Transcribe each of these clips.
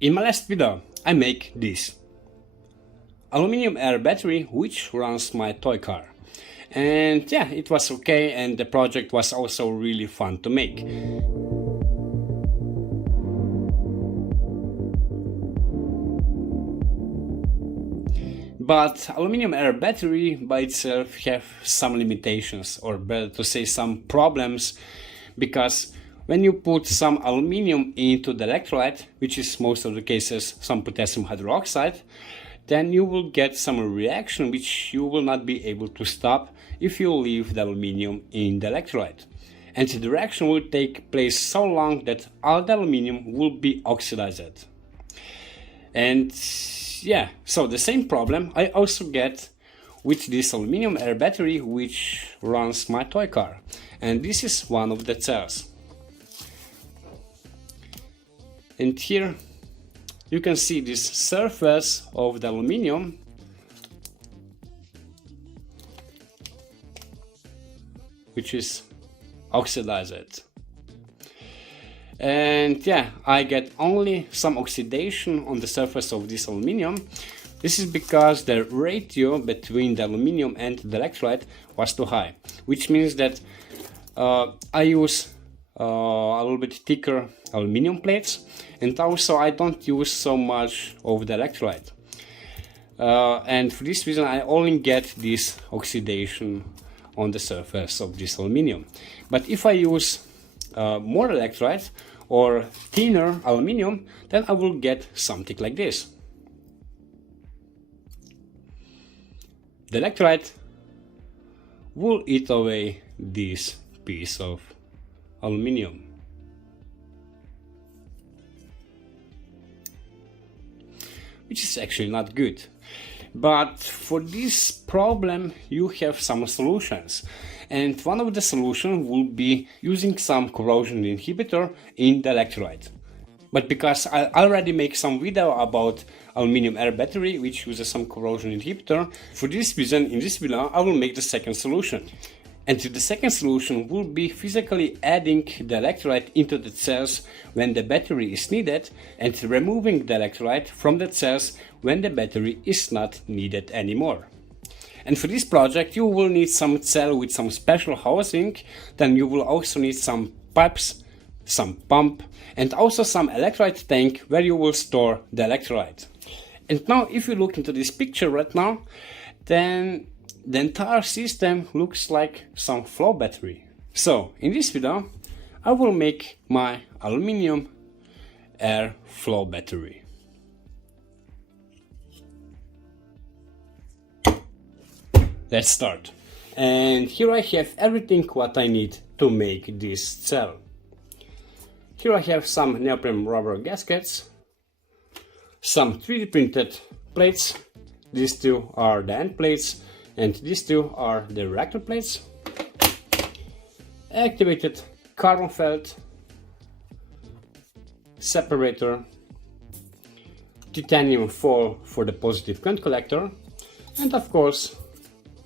In my last video, I make this Aluminium Air battery which runs my toy car. And yeah, it was okay, and the project was also really fun to make. But Aluminium Air battery by itself have some limitations, or better to say some problems, because when you put some aluminium into the electrolyte, which is most of the cases some potassium hydroxide, then you will get some reaction which you will not be able to stop if you leave the aluminium in the electrolyte. And the reaction will take place so long that all the aluminium will be oxidized. And yeah, so the same problem I also get with this Aluminium Air battery which runs my toy car. And this is one of the cells. And here you can see this surface of the aluminium, which is oxidized. And yeah, I get only some oxidation on the surface of this aluminium. This is because the ratio between the aluminium and the electrolyte was too high, which means that I use a little bit thicker aluminium plates, and also I don't use so much of the electrolyte. And for this reason I only get this oxidation on the surface of this aluminium. But if I use more electrolyte or thinner aluminium, then I will get something like this. The electrolyte will eat away this piece of aluminium. Which is actually not good. But for this problem you have some solutions. And one of the solutions will be using some corrosion inhibitor in the electrolyte. But because I already make some video about Aluminium Air battery which uses some corrosion inhibitor, for this reason in this video I will make the second solution. And the second solution will be physically adding the electrolyte into the cells when the battery is needed, and removing the electrolyte from the cells when the battery is not needed anymore. And for this project you will need some cell with some special housing, then you will also need some pipes, some pump, and also some electrolyte tank where you will store the electrolyte. And now if you look into this picture right now, then the entire system looks like some flow battery. So in this video I will make my Aluminium Air flow battery. Let's start. And here I have everything what I need to make this cell. Here I have some neoprene rubber gaskets, some 3D printed plates. These two are the end plates, and these two are the reactor plates. Activated carbon felt, separator, titanium foil for the positive current collector, and of course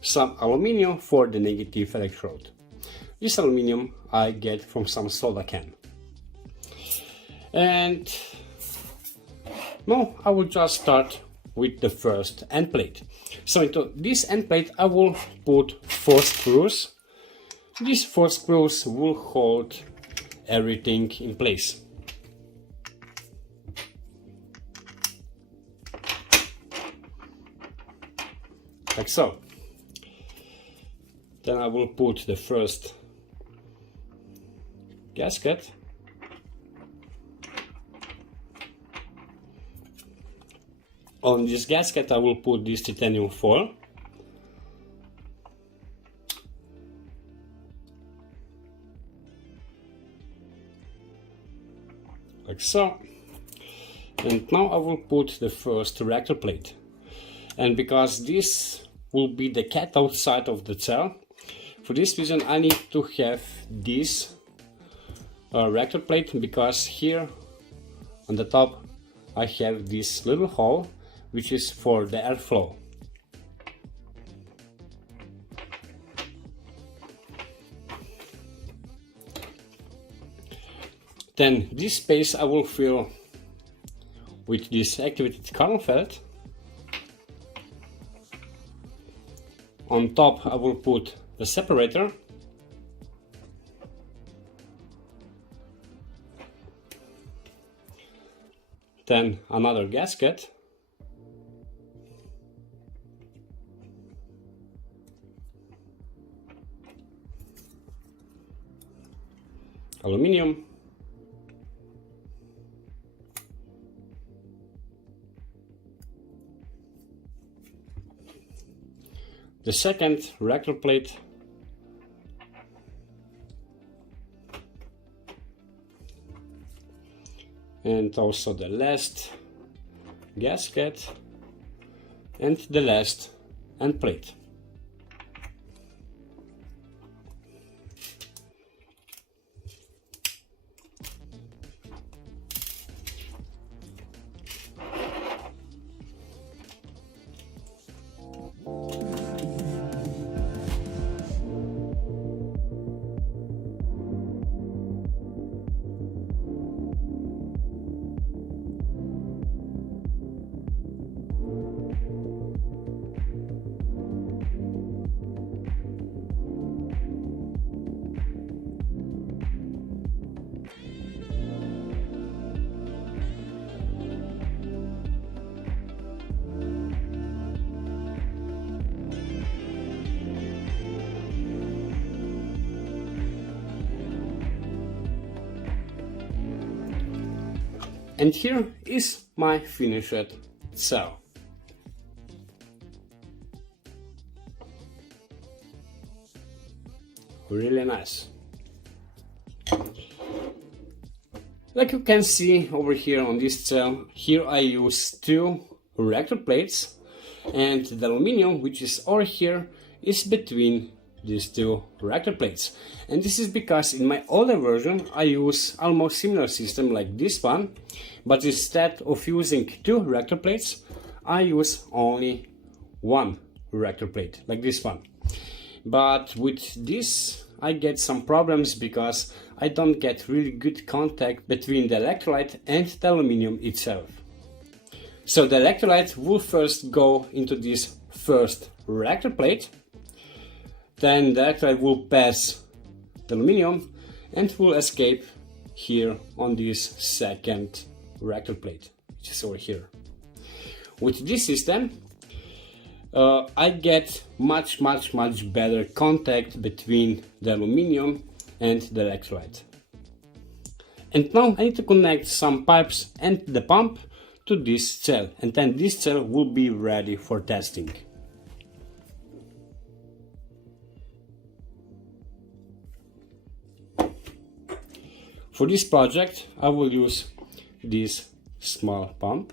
some aluminium for the negative electrode. This aluminium I get from some soda can. And now I will just start with the first end plate. So into this end plate I will put 4 screws. These 4 screws will hold everything in place. Like so. Then I will put the first gasket. On this gasket I will put this titanium foil. Like so. And now I will put the first reactor plate. And because this will be the cathode side of the cell, for this reason I need to have this reactor plate, because here on the top I have this little hole which is for the airflow. Then this space I will fill with this activated kernel felt. On top I will put the separator. Then another gasket. Aluminium. The second reactor plate. And also the last gasket and the last end plate. And here is my finished cell. Really nice. Like you can see over here on this cell, here I use 2 reactor plates, and the aluminum which is over here is between these 2 reactor plates. And this is because in my older version I use almost similar system like this one, but instead of using 2 reactor plates I use only 1 reactor plate like this one. But with this I get some problems because I don't get really good contact between the electrolyte and the aluminum itself. So the electrolyte will first go into this first reactor plate, then the electrolyte will pass the aluminum and will escape here on this second reactor plate, which is over here. With this system I get much better contact between the aluminum and the electrolyte. And now I need to connect some pipes and the pump to this cell, and then this cell will be ready for testing. For this project I will use this small pump.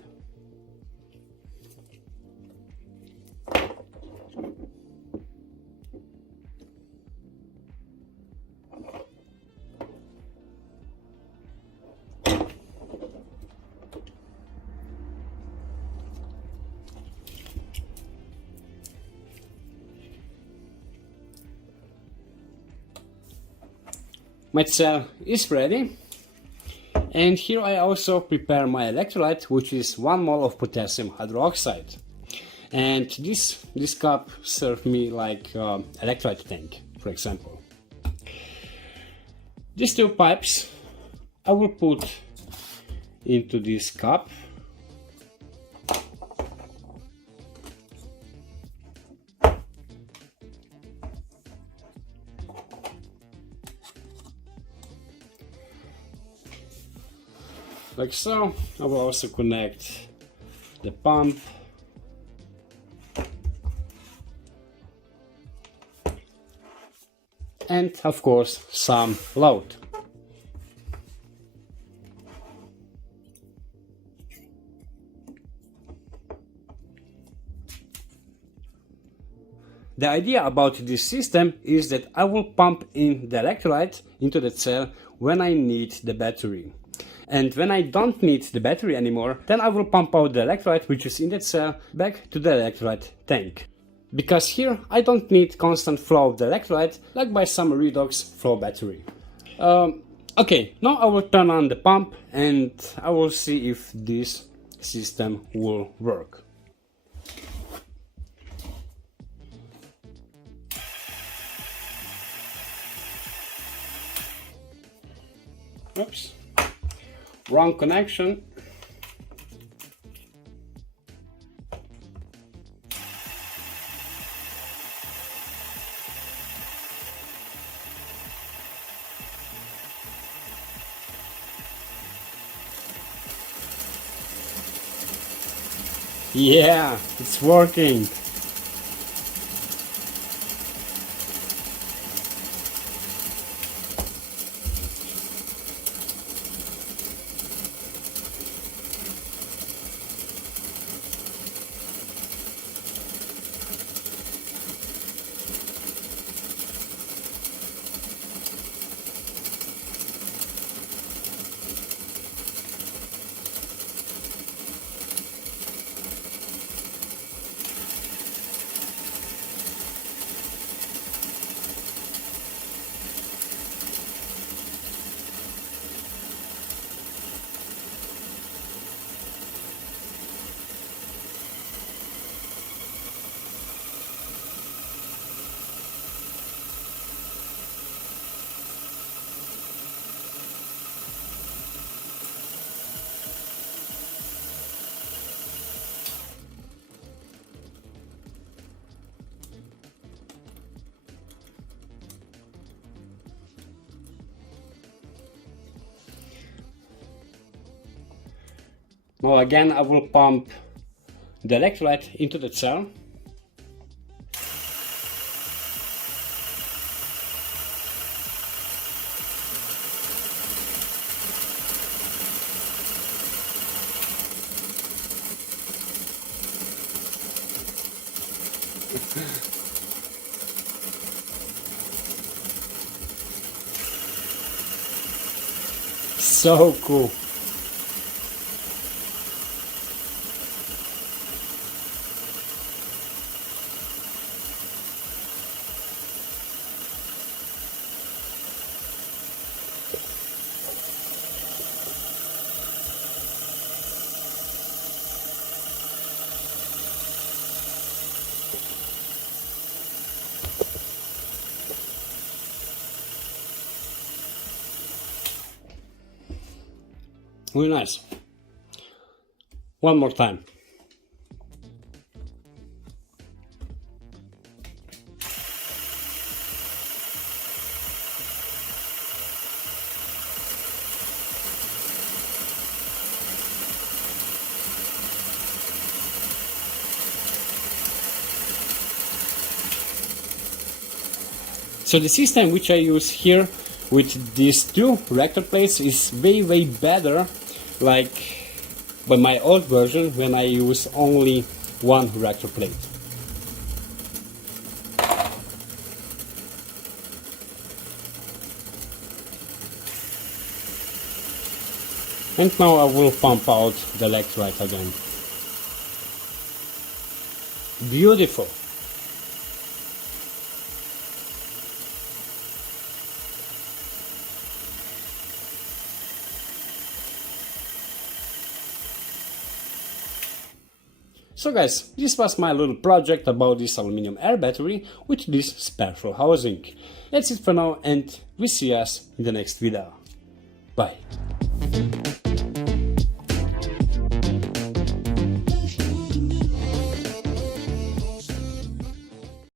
My cell is ready, and here I also prepare my electrolyte, which is 1 mole of potassium hydroxide. And this cup serves me like electrolyte tank, for example. These 2 pipes I will put into this cup. Like so. I will also connect the pump and of course some load. The idea about this system is that I will pump in the electrolyte into the cell when I need the battery. And when I don't need the battery anymore, then I will pump out the electrolyte which is in that cell back to the electrolyte tank. Because here I don't need constant flow of the electrolyte like by some redox flow battery. Okay, now I will turn on the pump and I will see if this system will work. Oops, wrong connection. Yeah, it's working. Now again I will pump the electrolyte into the cell. So cool. Really nice. One more time. So the system which I use here with these two reactor plates is way better, like by my old version when I use only one reactor plate. And now I will pump out the electrolyte again. Beautiful. So guys, this was my little project about this Aluminium Air battery with this special housing. That's it for now, and we see us in the next video. Bye.